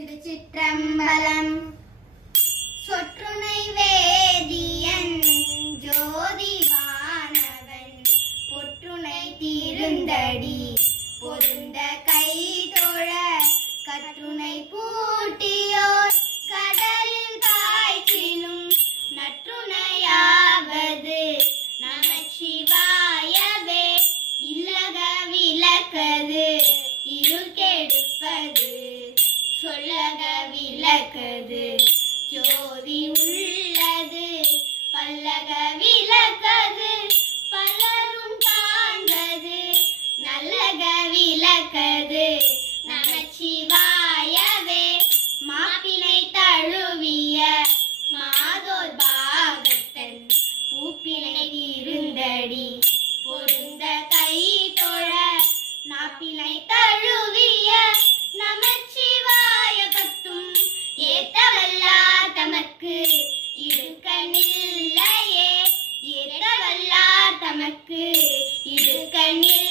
திருச்சிற்றம்பலம். சொற்றுணை வேதியன் ஜோதிவானவன் பொற்றுணை தீருந்தடி பொருந்த கை தொழ கற்றுணை பூட்டியோர் கடலில் காய்ச்சினும் நற்றுணையாவது நமச்சிவாயவே. இல்லக விளக்கது இருள் கெடுப்பது சொல்லக விளக்கது ஜோதி உள்ளது பல்லக விளக்கது பலரும் காண்பது நல்லக விளக்கது நமச்சிவாயவே. மாப்பினை தழுவிய மாதோர் பாகத்தன் பூப்பினை இருந்தடி பொருந்த கை தொழ நாப்பினை தழுவிய நமச்சிவாய பத்தும் ஏத்தவல்லார் தமக்கு இடுக்கண்ணில்லையே. ஏத்தவல்லார் தமக்கு இடுக்கண்ணில்